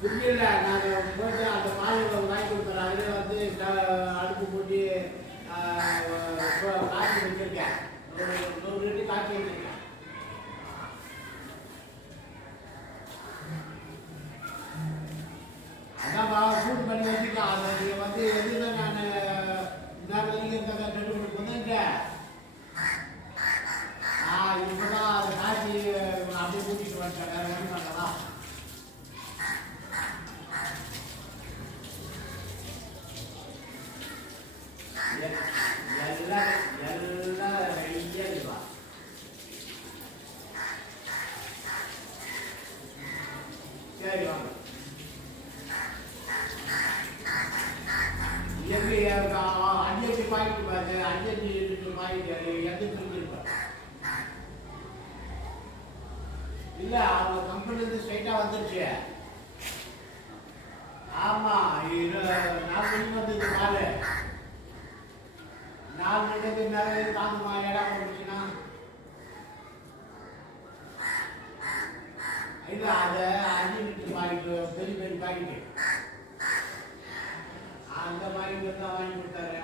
புரியல நாங்கள் போயிட்டு அந்த பால் வாங்கி கொடுக்குறோம் அதில் வந்து அடுப்பு போட்டு ஆஹ், காய்ச்சி வச்சிருக்கேன். ஒரு நூறு லிட்டர் காய்ச்சி வச்சிருக்கேன். அதான் பா பண்ணி அதை நீங்கள் வந்து நான் இந்த ரெண்டு அஞ்சு பாக்கெட் பாருங்க அஞ்சு லிட்டர் எது பிரிஞ்சிருப்பாங்க இல்லை அவங்க கம்பெனிலேருந்து ஸ்ட்ரைட்டாக வந்துருச்சு ஆமா இது நான் சொல்லி வந்தது பாரு நாலு மணிக்கு நிறைய தாங்குமா இடம் வந்துச்சுன்னா இல்ல அதை அஞ்சு லிட்டர் பாக்கெட் பெரிய பெரிய பாக்கெட் அந்த மாதிரி தான் வாங்கி கொடுத்தாரு.